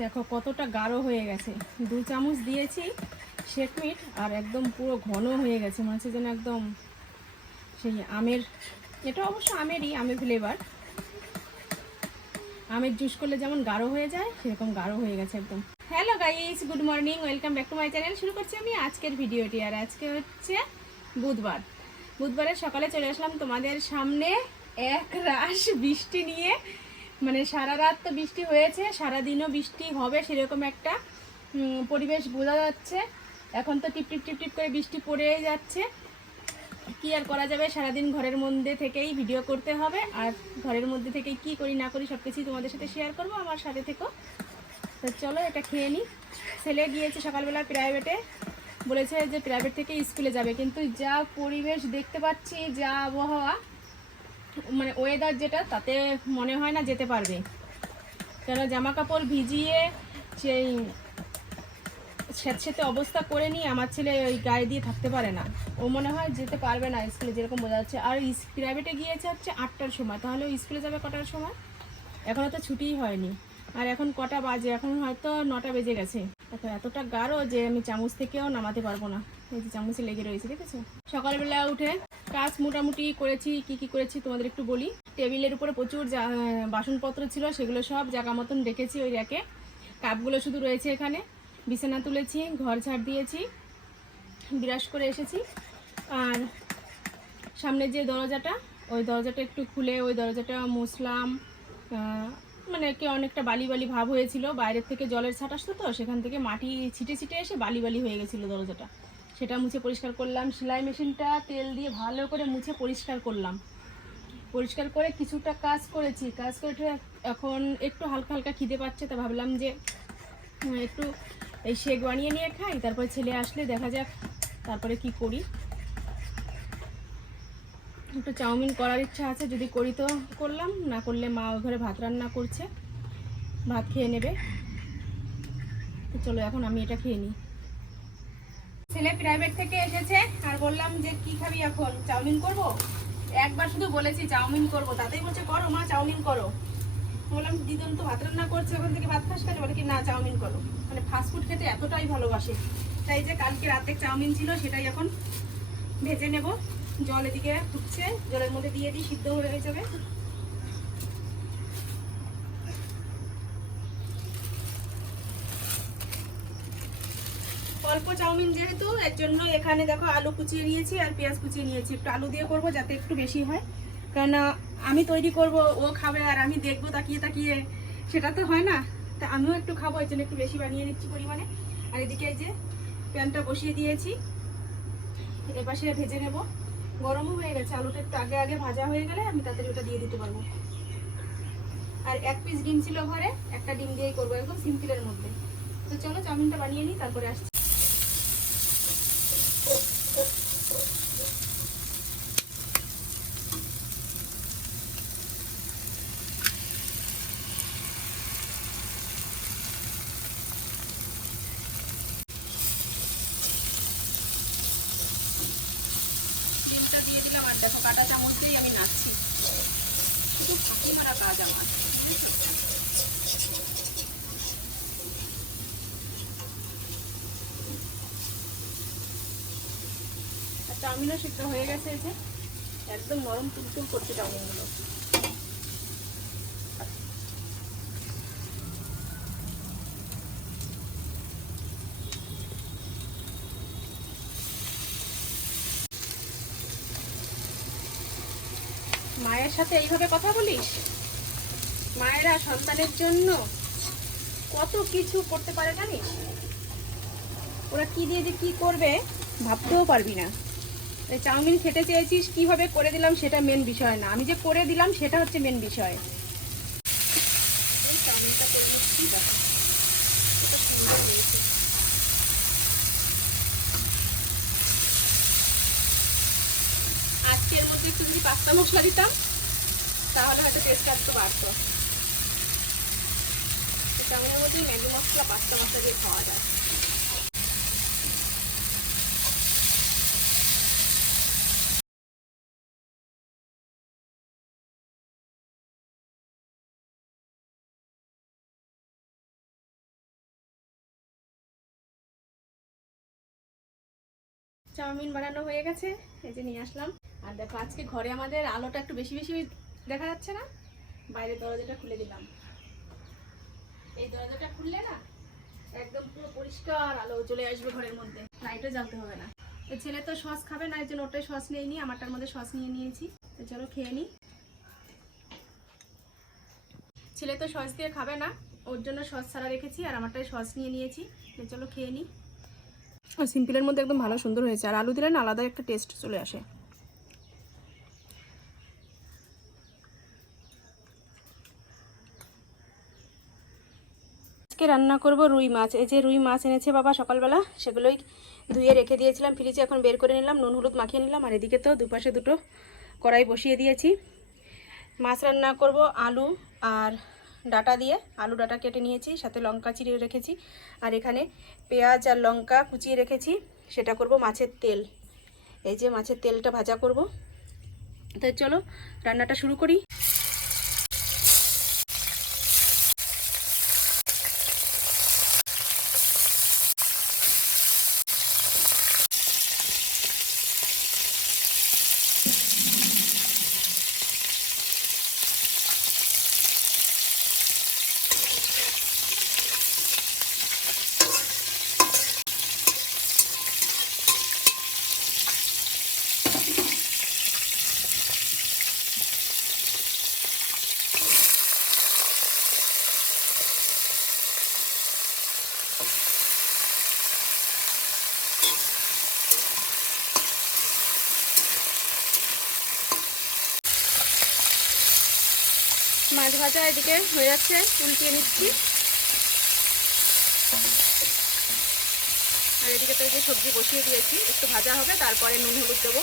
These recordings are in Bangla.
দেখো, কতটা গাঢ় হয়ে গেছে। দু চামচ দিয়েছি শেকমিট আর একদম পুরো ঘন হয়ে গেছে। মনে হচ্ছে যেন একদম সেই আমের, এটা অবশ্য আমেরই, আমের ফ্লেভার আমের জুস করলে যেমন গাঢ় হয়ে যায়, সেরকম গাঢ় হয়ে গেছে একদম। Hello guys good morning welcome back to my channel শুরু করছি আমি আজকের ভিডিওটি, আর আজকে হচ্ছে বুধবার। বুধবারের সকালে চলে আসলাম তোমাদের সামনে এক রাশ বৃষ্টি নিয়ে। মানে সারা রাত তো বৃষ্টি হয়েছে সারা দিনও বৃষ্টি হবে সেরকম একটা পরিবেশ বোঝা যাচ্ছে। এখন তো টিপ টিপ টিপ করে বৃষ্টি পড়েই যাচ্ছে। কি আর করা যাবে? সারাদিন ঘরের মধ্যে থেকেই ভিডিও করতে হবে। আর ঘরের মধ্যে থেকেই কি করি, না করি সব কিছুই তোমাদের সাথে শেয়ার করব, আমার সাথে থেকো। তো চলো এটা খেয়ে নিই ছেলে গিয়েছে সকালবেলা প্রাইভেটে বলেছে যে প্রাইভেট থেকে স্কুলে যাবে। কিন্তু যা পরিবেশ দেখতে পাচ্ছি, যা আবহাওয়া মানে ওয়েদার যেটা, তাতে মনে হয় না যেতে পারবে। কেন জামা কাপড় ভিজিয়ে সেই স্যাঁতস্যাঁতে অবস্থা করে নিয়ে আমার ছেলে ওই গায়ে দিয়ে থাকতে পারে না। ও মনে হয় যেতে পারবে না স্কুলে, যেরকম বোঝা যাচ্ছে। আর প্রাইভেটে গিয়েছে হচ্ছে আটটার সময়। তাহলে স্কুলে যাবে কটার সময়? এখনও তো ছুটিই হয়নি। আর এখন কটা বাজে? এখন হয়তো নটা বেজে গেছে। এখন এতটা গাঢ় যে আমি চামচ থেকেও নামাতে পারব না। এই যে চামচে লেগে রয়েছে, দেখেছ? সকালবেলা উঠে কাজ মোটামুটি করেছি, কি কি করেছি তোমাদের একটু বলি। টেবিলের উপরে প্রচুর বাসনপত্র ছিল, সেগুলো সব জায়গা মতন রেখেছি ওই র্যাকে। কাপগুলো শুধু রয়েছে এখানে। বিছানা তুলেছি, ঘর ঝাড় দিয়েছি বিরাস করে এসেছি। আর সামনে যে দরজাটা, ওই দরজাটা একটু খুলে ওই দরজাটা মুসলাম মানে কে অনেকটা বালি বালি ভাব হয়েছিল। বাইরের থেকে জলের ছাট আসতো তো, সেখান থেকে মাটি ছিটে ছিটে এসে বালি বালি হয়ে গেছিল দরজাটা। সেটা মুছে পরিষ্কার করলাম। সেলাই মেশিনটা তেল দিয়ে ভালো করে মুছে পরিষ্কার করলাম। পরিষ্কার করে কিছুটা কাজ করেছি। কাজ করে এখন একটু হালকা হালকা খিদে পাচ্ছে, তা ভাবলাম যে একটু এই শেক বানিয়ে নিয়ে খাই, তারপরে ছেলে আসলে দেখা যাক তারপরে কি করি। একটু চাউমিন করার ইচ্ছা আছে, যদি করি তো করলাম, না করলে মা ওই ঘরে ভাত রান্না করছে, ভাত খেয়ে নেবে। চলো, এখন আমি এটা খেয়ে নিই। ছেলে প্রাইভেট থেকে এসেছে আর বললাম যে, কি খাবি এখন? চাউমিন করব? একবার শুধু বলেছি, চাউমিন করব। তাতেই বলছে, করো মা, চাউমিন করো। বললাম দিদন তো ভাত রান্না করছে, ওখান থেকে ভাত খাস কেন? বলে কি, না, চাউমিন করো। মানে ফাস্টফুড খেতে এতটাই ভালোবাসে। তাই যে কালকে রাতে চাউমিন ছিল, সেটাই এখন ভেজে নেব। জল এদিকে ফুটছে জলের মধ্যে দিয়ে দিই, সিদ্ধ হয়ে যাবে। অল্প চাউমিন যেহেতু, এর জন্য এখানে দেখো আলু কুচিয়ে নিয়েছি আর পেঁয়াজ কুচিয়ে নিয়েছি। একটু আলু দিয়ে করব যাতে একটু বেশি হয়। কেননা আমি তৈরি করব, ও খাবে আর আমি দেখব তাকিয়ে তাকিয়ে। সেটা তো হয় না। তা আমিও একটু খাব, এর জন্য একটু বেশি বানিয়ে নিচ্ছি পরিমাণে। আর এদিকে যে প্যানটা বসিয়ে দিয়েছি। এপাশে ভেজে নেব। গরমও হয়ে গেছে, আলুটা একটু আগে আগে ভাজা হয়ে গেলে আমি তাড়াতাড়ি ওটা দিয়ে দিতে পারব। আর এক পিস ডিম ছিল ঘরে, একটা ডিম দিয়েই করব, একদম সিম্পলের মধ্যে। তো চলো, চাউমিনটা বানিয়ে নিই, তারপরে আসছি ডিমটা দিয়ে দিলাম আর দেখো কাটা চামচ দিয়েই আমি নাচছি শুধু ফাঁকি মারা কাজ আমার আর চাউমিনও সিদ্ধ হয়ে গেছে যে। একদম নরম তুলতুল করছে চাউমিনগুলো মায়ের সাথে এইভাবে কথা বলিস? মায়েরা সন্তানের জন্য কত কিছু করতে পারে জানিস? ওরা কি দিয়ে যে কি করবে ভাবতেও পারবি না। চাউমিন খেতে চেয়েছিস কীভাবে করে দিলাম সেটা মেন বিষয় না। আমি যে করে দিলাম সেটা হচ্ছে মেন বিষয়। চাউমিনটা। আজকের মধ্যে একটু যদি পাস্তা মশলা দিতাম, তাহলে হয়তো টেস্টটা একটু বাড়তো। চাউমিনের মধ্যেই ম্যাগি মশলা, পাস্তা মশলা দিয়ে খাওয়া যায়। চাউমিন বানানো হয়ে গেছে, এই যে নিয়ে আসলাম। আর দেখো, আজকে ঘরে আমাদের আলোটা একটু বেশি বেশি দেখা যাচ্ছে না? বাইরের দরজাটা খুলে দিলাম। এই দরজাটা খুললে না, একদম পুরো পরিষ্কার আলো চলে আসবে ঘরের মধ্যে। লাইটও জ্বালতে হবে না। তো ছেলে তো সস খাবে না, এর জন্য ওটাই সস নিয়ে নিই, আমারটার মধ্যে সস নিয়ে নিয়েছি। তো চলো খেয়ে নিই। ছেলে তো সস দিয়ে খাবে না, ওর জন্য সস ছাড়া রেখেছি, আর আমারটাই সস নিয়ে নিয়েছি। তো চলো খেয়ে নিই। সিম্পলের মধ্যে একদম ভালো সুন্দর হয়েছে। আর আলু দিলে না আলাদা একটা টেস্ট চলে আসে। আজকে রান্না করব রুই মাছ। এই যে রুই মাছ এনেছে বাবা সকালবেলা, সেগুলোই ধুয়ে রেখে দিয়েছিলাম। ফ্রিজে এখন বের করে নিলাম, নুন হলুদ মাখিয়ে নিলাম, আর এদিকে তো দুপাশে দুটো কড়াই বসিয়ে দিয়েছি। মাছ রান্না করব আলু আর ডাটা দিয়ে, আলু ডাটা কেটে নিয়েছি, সাথে লঙ্কা চিড়িয়ে রেখেছি, আর এখানে পেঁয়াজ আর লঙ্কা কুচিয়ে রেখেছি, সেটা করব মাছের তেল। এই যে মাছের তেলটা ভাজা করব। তাই চলো, রান্নাটা শুরু করি। মাছ ভাজা এদিকে হয়ে যাচ্ছে, উল্টিয়ে নিচ্ছি। আর এদিকে তো এই যে সবজি বসিয়ে দিয়েছি, একটু ভাজা হবে, তারপরে নুন, হলুদ দেবো।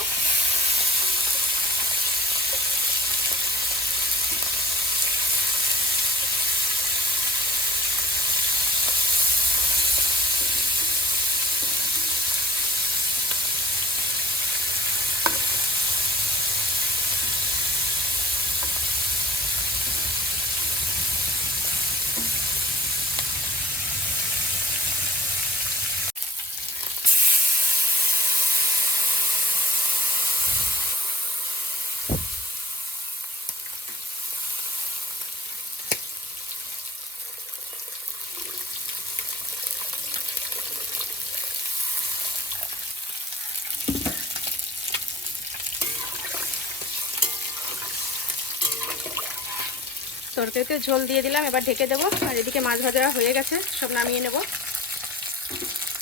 তরকারিতে ঝোল দিয়ে দিলাম, এবার ঢেকে দেবো। আর এদিকে মাছ ভাজা হয়ে গেছে, সব নামিয়ে নেব।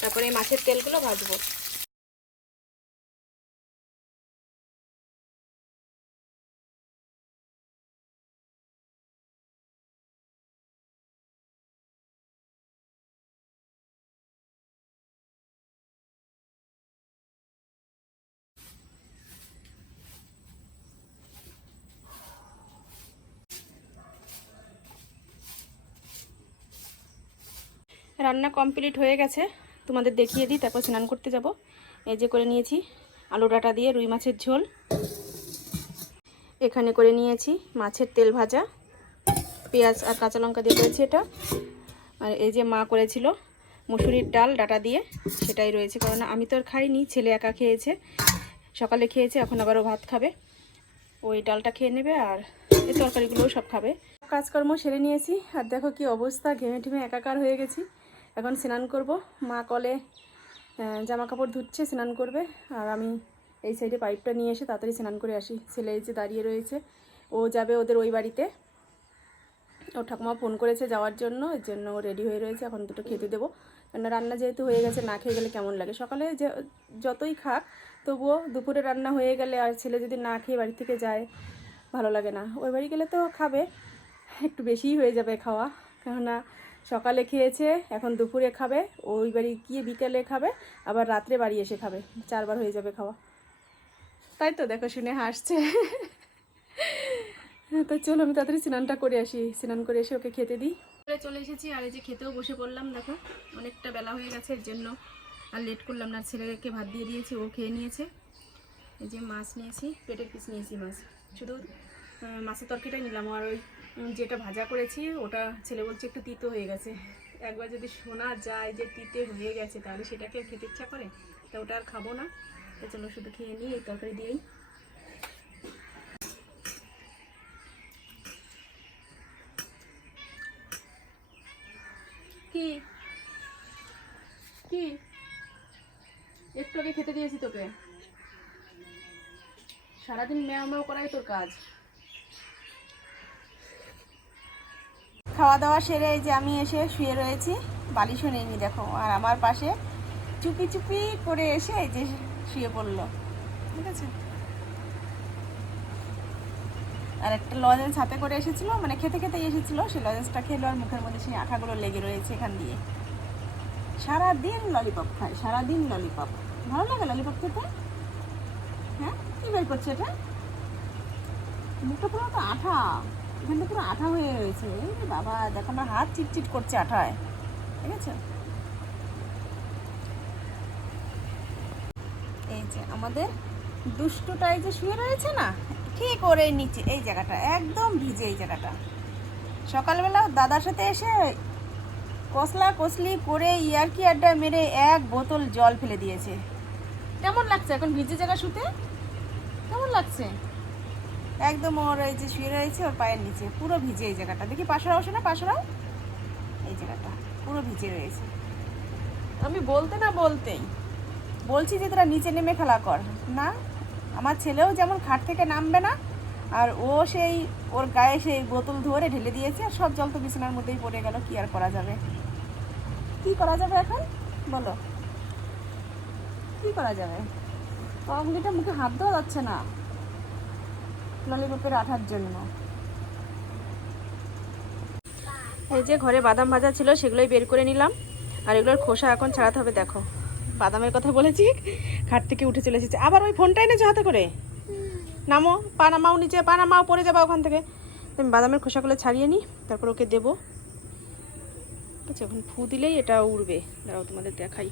তারপরে এই মাছের তেলগুলো ভাজবো। রান্না কমপ্লিট হয়ে গেছে। তোমাদের দেখিয়ে দিই, তারপর স্নান করতে যাব। এই যে করে নিয়েছি আলু ডাটা দিয়ে রুই মাছের ঝোল। এখানে করে নিয়েছি মাছের তেল ভাজা, পেঁয়াজ আর কাঁচা লঙ্কা দিয়ে করেছি এটা। আর এই যে মা করেছিল মুসুরির ডাল ডাটা দিয়ে, সেটাই রয়েছে। কারণ আমি তো আর খাইনি, ছেলে একা খেয়েছে, সকালে খেয়েছে, এখন আবারও ভাত খাবে। ওই ডালটা খেয়ে নেবে আর এই তরকারিগুলোও সব খাবে। কাজকর্ম সেরে নিয়েছি, আর দেখো কি অবস্থা ঘেমে ঠেমে একাকার হয়ে গেছি। এখন স্নান করব। মা কলে জামা কাপড় ধুচ্ছে, স্নান করবে। আর আমি এই সাইডে পাইপটা নিয়ে এসে তাড়াতাড়ি স্নান করে আসি। ছেলে যে দাঁড়িয়ে রয়েছে, ও যাবে ওদের ওই বাড়িতে। ও ঠাকুমা ফোন করেছে যাওয়ার জন্য, এর জন্য ও রেডি হয়ে রয়েছে। এখন দুটো খেতে দেবো। কেননা রান্না যেহেতু হয়ে গেছে, না খেয়ে গেলে কেমন লাগে? সকালে যে, যতই খাক, তবুও দুপুরে রান্না হয়ে গেলে আর ছেলে যদি না খেয়ে বাড়ি থেকে যায়, ভালো লাগে না। ওই বাড়ি গেলে তো খাবে, একটু বেশিই হয়ে যাবে খাওয়া। কেননা সকালে খেয়েছে, এখন দুপুরে খাবে, ওই বাড়ি গিয়ে বিকেলে খাবে, আবার রাত্রে বাড়ি এসে খাবে, চারবার হয়ে যাবে খাওয়া। তাই তো দেখো শুনে হাসছে। তো চলো আমি তাড়াতাড়ি স্নানটা করে আসি, স্নান করে এসে ওকে খেতে দিই। চলে এসেছি, আর এই যে খেতেও বসে পড়লাম, দেখো, অনেকটা বেলা হয়ে গেছে, এর জন্য আর লেট করলাম না ছেলেকে ভাত দিয়ে দিয়েছি, ও খেয়ে নিয়েছে। এই যে মাছ নিয়েছি, পেটের পিস নিয়েছি মাছ। শুধু মাছের তরকারিটাই নিলাম, আর ওই যেটা ভাজা করেছি, ওটা ছেলে বলছে একটু তিতো হয়ে গেছে। একবার যদি শোনা যায় যে তিতে হয়ে গেছে, তাহলে সেটাকে খেতে ইচ্ছা করে? তা ওটা আর খাব না। তো চলো শুধু খেয়ে নিই, এই তরকারি দিয়েই। কি? কি? একটু আগে খেতে দিয়েছি তোকে। সারাদিন ম্যাও ম্যাও করাই তোর কাজ। খাওয়া দাওয়া সেরে এই যে আমি এসে শুয়ে রয়েছি। বালিশও নেইনি, দেখো। আর আমার পাশে চুপি চুপি করে এসে এই যে শুয়ে পড়ল। ঠিক আছে? আর একটা লজেন্স হাতে করে এসেছিল মানে খেতে খেতেই এসেছিল। সেই লজেন্সটা খেলো আর মুখের মধ্যে সেই আঠাগুলো লেগে রয়েছে এখান দিয়ে। সারাদিন ললিপপ খায়, সারাদিন ললিপপ ভালো লাগে ললিপপ খেতে? হ্যাঁ? কী বের করছে এটা? মুখটা পুরো তো আঠা। এখানটা পুরো আঠা হয়ে রয়েছে। বাবা, দেখো না, হাত চিটচিট করছে আঠায়। ঠিক আছে এই যে আমাদের দুষ্টুটাই যে শুয়ে রয়েছে না ঠিক ওর এই নিচে, এই জায়গাটা, একদম ভিজে এই জায়গাটা। সকালবেলা দাদার সাথে এসে কসলা কসলি করে ইয়ারকি আড্ডা মেরে এক বোতল জল ফেলে দিয়েছে। কেমন লাগছে এখন ভিজে জায়গা শুতে? কেমন লাগছে? একদম ওর এই যে শুয়ে রয়েছে, ওর পায়ের নিচে, পুরো ভিজে এই জায়গাটা। দেখি পাশারাও আসে না? পাশারাও? এই জায়গাটা, পুরো ভিজে রয়েছে। আমি বলতে না বলতেই, বলছি যে তোরা নিচে নেমে খেলা কর, না? আমার ছেলেও যেমন খাট থেকে নামবে না, আর ও সেই, ওর গায়ে সেই বোতল ধরে ঢেলে দিয়েছে, আর সব জল তো বিছানার মধ্যেই পড়ে গেল, কি আর করা যাবে? কি করা যাবে এখন? বলো। কি করা যাবে? অঙ্গিটা মুখে হাত দেওয়া যাচ্ছে না। ললিপপের আঠার জন্য। এই যে ঘরে বাদাম ভাজা ছিল, সেগুলোই বের করে নিলাম। আর এগুলোর খোসা এখন ছাড়াতে হবে, দেখো। বাদামের কথা বলেছি, খাট থেকে উঠে চলে এসেছে। আবার ওই ফোনটা এনেছো হাতে করে? নামো, পা নামাও নিচে, পা নামাও, পড়ে যাবা ওখান থেকে। আমি বাদামের খোসাগুলো ছাড়িয়ে নিই, তারপর ওকে দেবো। ঠিক আছে, এখন ফু দিলেই এটা উড়বে। দাঁড়াও তোমাদের দেখাই।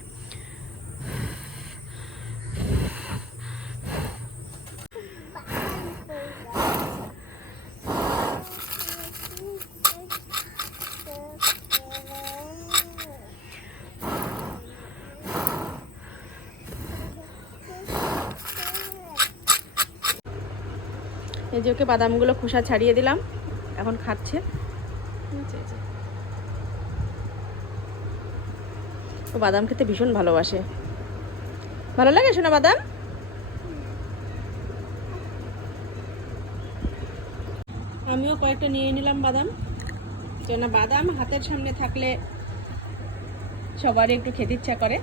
এই যে ওকে বাদামগুলো খোসা ছাড়িয়ে দিলাম। এখন খাচ্ছে। ও বাদাম খেতে ভীষণ ভালোবাসে। ভালো লাগে শোনা বাদাম? আমিও কয়েকটা নিয়ে নিলাম বাদাম। কেননা বাদাম হাতের সামনে থাকলে সবারই একটু খেতে ইচ্ছা করে।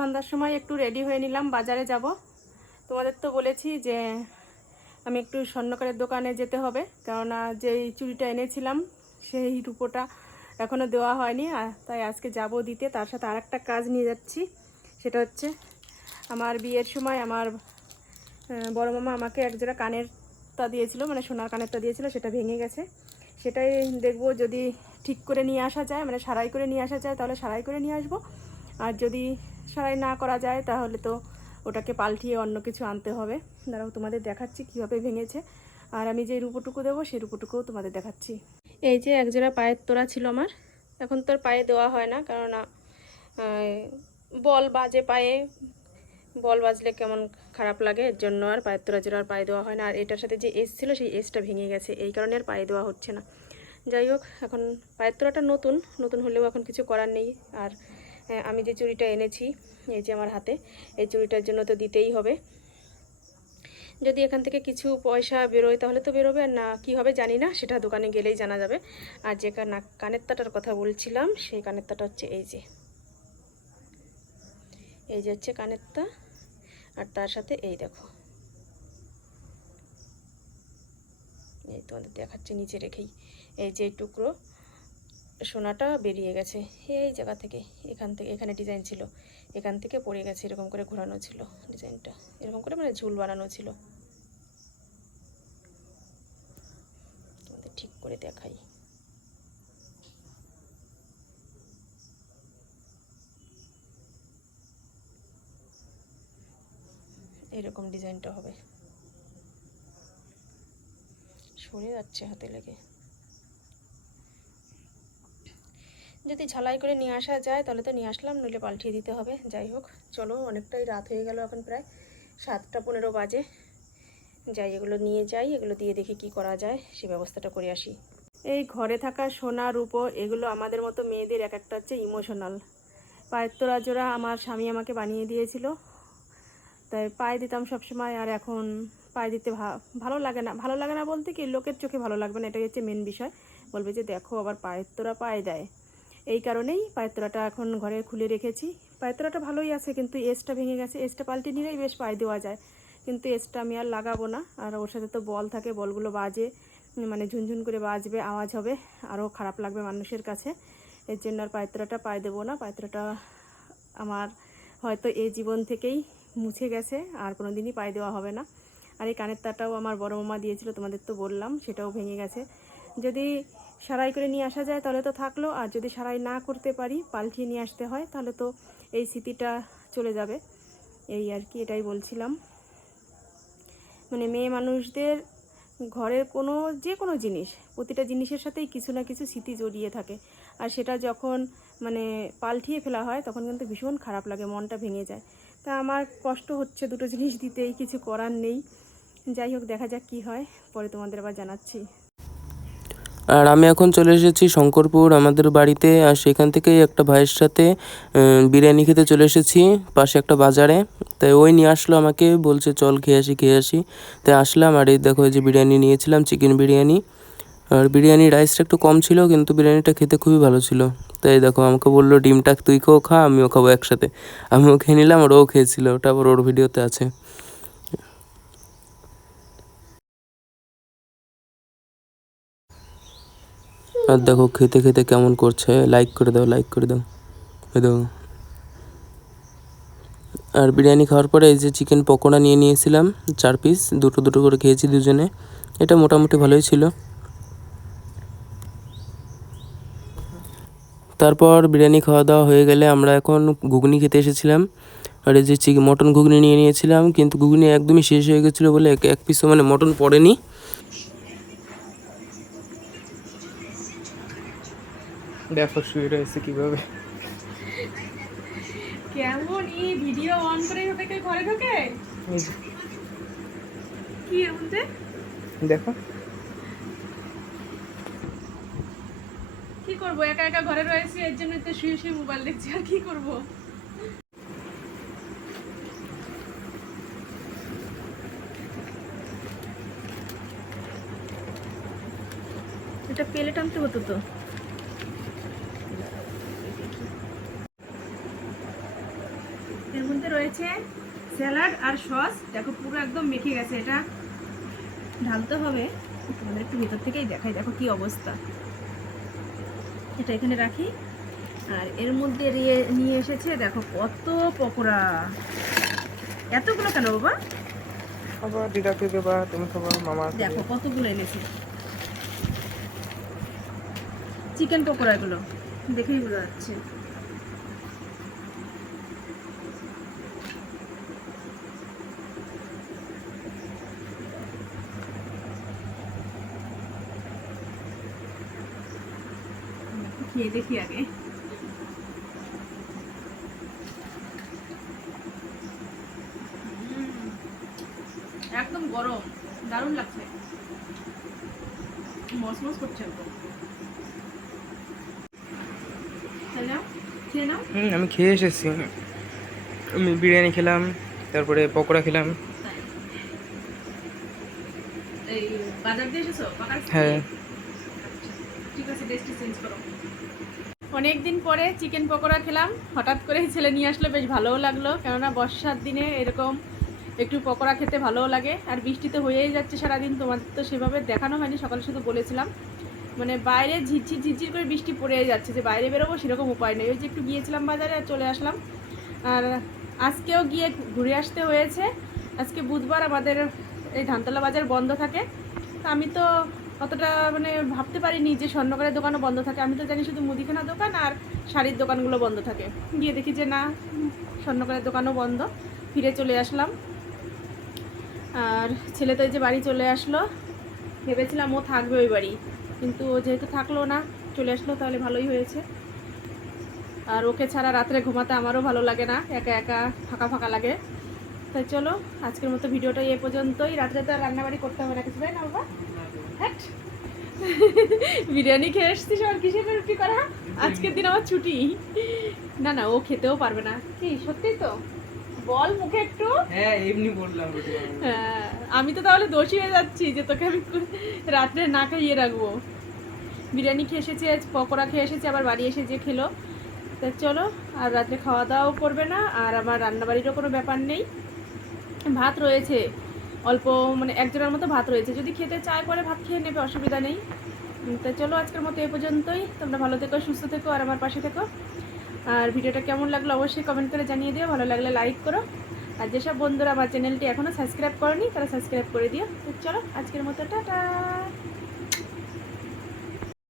সন্ধ্যার সময় একটু রেডি হয়ে নিলাম, বাজারে যাব। তোমাদের তো বলেছি যে আমি একটু স্বর্ণকারের দোকানে যেতে হবে, কেননা যেই চুড়িটা এনেছিলাম সেই রূপোটা এখনও দেওয়া হয়নি তাই আজকে যাব দিতে। তার সাথে আর একটা কাজ নিয়ে যাচ্ছি, সেটা হচ্ছে আমার বিয়ের সময় আমার বড় মামা আমাকে একজোড়া কানের তা দিয়েছিল মানে সোনার কানেরটা দিয়েছিল, সেটা ভেঙে গেছে। সেটাই দেখব যদি ঠিক করে নিয়ে আসা যায় মানে সারাই করে নিয়ে আসা যায়, তাহলে সারাই করে নিয়ে আসব। আর যদি সারাই না করা যায় তাহলে তো ওটাকে পাল্টিয়ে অন্য কিছু আনতে হবে। দাঁড়াও তোমাদের দেখাচ্ছি কীভাবে ভেঙেছে। আর আমি যে রূপোটুকু দেবো সেই রূপোটুকুও তোমাদের দেখাচ্ছি। এই যে একজোড়া পায়ের তোড়া ছিল আমার এখন তোর পায়ে দেওয়া হয় না আহ, বল বাজে পায়ে বল বাজলে কেমন খারাপ লাগে এর জন্য আর পায়ের তোরা জোড়া আর পায়ে দেওয়া হয় না। আর এটার সাথে যে এস ছিল সেই এসটা ভেঙে গেছে এই কারণে আর পায়ে দেওয়া হচ্ছে না। যাই হোক এখন পায়ের তোরাটা নতুন নতুন হলেও এখন কিছু করার নেই। আর আমি যে চুড়িটা এনেছি, এই যে আমার হাতে, এই চুড়িটার জন্য তো দিতেই হবে। যদি এখান থেকে কিছু পয়সা বেরোয় তাহলে তো বেরোবে, আর না কী হবে জানি না, সেটা দোকানে গেলেই জানা যাবে। আর যে কানা কানের তাটার কথা বলছিলাম, সেই কানের তাটা হচ্ছে এই যে। এই যে হচ্ছে কানেরটা আর তার সাথে এই দেখো। এই তোমাদের দেখাচ্ছে, নিচে রেখেই। এই যে টুকরো সোনাটা বেরিয়ে গেছে। এই জায়গা থেকে, এখান থেকে, এখানে ডিজাইন ছিল। এখান থেকে পড়ে গেছে, এরকম করে ঘোরানো ছিল ডিজাইনটা এরকম করে মানে ঝুল বানানো ছিল। ঠিক করে দেখাই। এরকম ডিজাইনটা হবে। সরে যাচ্ছে হাতে লেগে। যদি ঝালাই করে নিয়ে আসা যায়, তাহলে তো নিয়ে আসলাম, নইলে পাল্টিয়ে দিতে হবে। যাই হোক, চলো, অনেকটাই রাত হয়ে গেল এখন প্রায় সাতটা পনেরো বাজে। যাই, এগুলো নিয়ে যাই, এগুলো দিয়ে দেখি কি করা যায়, সে ব্যবস্থাটা করে আসি। এই ঘরে থাকা সোনা, রূপো, এগুলো আমাদের মতো মেয়েদের এক একটা হচ্ছে ইমোশনাল পায়ের আমার স্বামী আমাকে বানিয়ে দিয়েছিল। তাই পায়ে দিতাম সবসময়, আর এখন পায়ে দিতে ভালো লাগে না। ভালো লাগে না বলতে কি, লোকের চোখে ভালো লাগবে না, এটাই হচ্ছে মেন বিষয়। বলবে যে, দেখো, আবার পায়ের তোরা পায়ে দেয়। এই কারণেই পায়ের তোরাটা এখন ঘরে খুলে রেখেছি। পায়ের তোরাটা ভালোই আছে, কিন্তু এসটা ভেঙে গেছে। এসটা পাল্টে নিলেই বেশ পায়ে দেওয়া যায়। কিন্তু এসটা আমি আর লাগাবো না। আর ওর সাথে তো বল থাকে, বলগুলো বাজে মানে ঝুনঝুন করে বাজবে, আওয়াজ হবে, আরও খারাপ লাগবে মানুষের কাছে। এর জন্য আর পায়ের তোরাটা পায়ে দেবো না। পায়ের তোরাটা আমার হয়তো এই জীবন থেকেই মুছে গেছে, আর কোনো দিনই পায়ে দেওয়া হবে না। আর এই কানের তারটাও আমার বড় মামা দিয়েছিল, তোমাদের তো বললাম, সেটাও ভেঙে গেছে। যদি সারাই করে নিয়ে আসা যায়, তাহলে তো থাকল। আর যদি সারাই না করতে পারি, পাল্টিয়ে নিয়ে আসতে হয়, তাহলে তো এই স্মৃতিটা চলে যাবে। এই আর কি, এটাই বলছিলাম। মানে মেয়ে মানুষদের ঘরের কোনো, যে কোনো জিনিস, প্রতিটা জিনিসের সাথেই কিছু না কিছু স্মৃতি জড়িয়ে থাকে। আর সেটা যখন মানে পাল্টিয়ে ফেলা হয়, তখন কিন্তু ভীষণ খারাপ লাগে, মনটা ভেঙে যায়। তা আমার কষ্ট হচ্ছে দুটো জিনিস দিতেই, কিছু করার নেই। যাই হোক, দেখা যাক কী হয়, পরে তোমাদের আবার জানাচ্ছি। আর আমি এখন চলে এসেছি শঙ্করপুর আমাদের বাড়িতে, আর সেখান থেকেই একটা ভাইয়ের সাথে বিরিয়ানি খেতে চলে এসেছি, পাশে একটা বাজারে। তাই ওই নিয়ে আসলো আমাকে, বলছে চল খেয়ে আসি খেয়ে আসি। তাই আসলাম, আর এই দেখো যে বিরিয়ানি নিয়েছিলাম, চিকেন বিরিয়ানি। আর বিরিয়ানি রাইসটা একটু কম ছিল, কিন্তু বিরিয়ানিটা খেতে খুবই ভালো ছিল। তাই দেখো আমাকে বলল, ডিমটা তুই কেউ খা, আমিও খাব একসাথে। আমিও খেয়ে নিলাম, আর ও খেয়েছিল, ওটা আবার ওর ভিডিওতে আছে। আর দেখো খেতে খেতে কেমন করছে। লাইক করে দাও লাইক করে দাও। দেখো। আর বিরিয়ানি খাওয়ার পরে এই যে চিকেন পকোড়া নিয়ে নিয়েছিলাম, চার পিস দুটো দুটো করে খেয়েছি দুজনে। এটা মোটামুটি ভালোই ছিল। তারপর বিরিয়ানি খাওয়া দাওয়া হয়ে গেলে আমরা এখন ঘুগনি খেতে এসেছিলাম। আর এই যে চিকেন মটন ঘুগনি নিয়ে নিয়েছিলাম, কিন্তু ঘুগনি একদমই শেষ হয়ে গেছিল বলে এক পিসও মানে মটন পড়েনি। দেখো শুয়ে রয়েছে কীভাবে কেমন? এই ভিডিও অন করে ওটাকে ঘরে ঢোকে? কি মধ্যে? দেখো। কি করব? একা একা ঘরে রয়েছি এর জন্য তো শুয়ে শুয়ে মোবাইল দেখছি আর কি করব? এটা পেলে টানতে হতো তো? রয়েছে স্যালাড আর সস। দেখো পুরো একদম মেখে গেছে এটা। ঢালতে হবে। তোমাদের একটু ভেতর থেকেই দেখাই। দেখো কি অবস্থা। এটা এখানে রাখি। আর এর মধ্যে নিয়ে এসেছে দেখো কত পকোড়া। এতগুলো কেন বাবা? আবার দিদাকে দেবা? তুমি খাবার মামা দেখো কতগুলো এনেছে। চিকেন পকোড়া এগুলো। দেখেই বোঝা যাচ্ছে। খেয়ে দেখি আগে। একদম গরম দারুণ লাগছে। মসমস করছে একদম। আমি খেয়ে এসেছি। আমি বিরিয়ানি খেলাম তারপরে পকোড়া খেলাম। হ্যাঁ। ঠিক আছে ড্রেসটি চেঞ্জ করো। অনেকদিন পরে চিকেন পকোড়া খেলাম। হঠাৎ করে ছেলে নিয়ে আসলো, বেশ ভালোও লাগল। কেননা বর্ষার দিনে এরকম একটু পকোড়া খেতে ভালোও লাগে। আর বৃষ্টি তো হয়েই যাচ্ছে সারাদিন, তোমাদের তো সেভাবে দেখানো হয়নি, সকালে শুধু বলেছিলাম। মানে বাইরে ঝিরঝির ঝিরঝির করে বৃষ্টি পড়েই যাচ্ছে, যে বাইরে বেরোবো সেরকম উপায় নেই। ওই যে একটু গিয়েছিলাম বাজারে আর চলে আসলাম। আর আজকেও গিয়ে ঘুরে আসতে হয়েছে। আজকে বুধবার আমাদের এই ধানতলা বাজার বন্ধ থাকে। তা আমি তো অতটা মানে ভাবতে পারিনি যে স্বর্ণকারের দোকানও বন্ধ থাকে। আমি তো জানি শুধু মুদিখানা দোকান আর শাড়ির দোকানগুলো বন্ধ থাকে। গিয়ে দেখি যে না, স্বর্ণকারের দোকানও বন্ধ। ফিরে চলে আসলাম। আর ছেলে তো এই যে বাড়ি চলে আসলো। ভেবেছিলাম ও থাকবে ওই বাড়ি। কিন্তু যেহেতু থাকল না, চলে আসলো, তাহলে ভালোই হয়েছে। আর ওকে ছাড়া রাত্রে ঘুমাতে আমারও ভালো লাগে না। একা একা ফাঁকা ফাঁকা লাগে। তাই চলো, আজকের মতো ভিডিওটা এ পর্যন্তই। রাত্রে তো আর রান্নাবাড়ি করতে হবে না, কিছু তাই না বাবা। বিরিয়ানি খেয়ে এসছিস আর কিসের রুটি করা? আজকের দিন আমার ছুটি। না না ও খেতেও পারবে না। কি সত্যি তো? বল মুখে একটু। হ্যাঁ এমনি বললাম হ্যাঁ, আমি তো তাহলে দোষী হয়ে যাচ্ছি যে তোকে আমি রাত্রে না খাইয়ে রাখব। বিরিয়ানি খেয়ে এসেছি আজ পকোড়া খেয়ে এসেছি আবার বাড়ি এসে যে খেলো। তা চলো আর রাত্রে খাওয়া দাওয়াও করবে না আর আমার রান্নাবাড়িরও কোনো ব্যাপার নেই। ভাত রয়েছে। অল্প মানে একজনের মতো ভাত রয়েছে। যদি খেতে চায় পরে ভাত খেয়ে নেবে, অসুবিধা নেই। তো চলো আজকের মতো এ পর্যন্তই। তোমরা ভালো থেকো, সুস্থ থেকো আর আমার পাশে থেকো। আর ভিডিওটা কেমন লাগল অবশ্যই কমেন্ট করে জানিয়ে দিও। ভালো লাগলে লাইক করো। আর যেসব বন্ধুরা আমার চ্যানেলটি এখনও সাবস্ক্রাইব করনি, তারা সাবস্ক্রাইব করে দিও। চলো আজকের মতো, টাটা!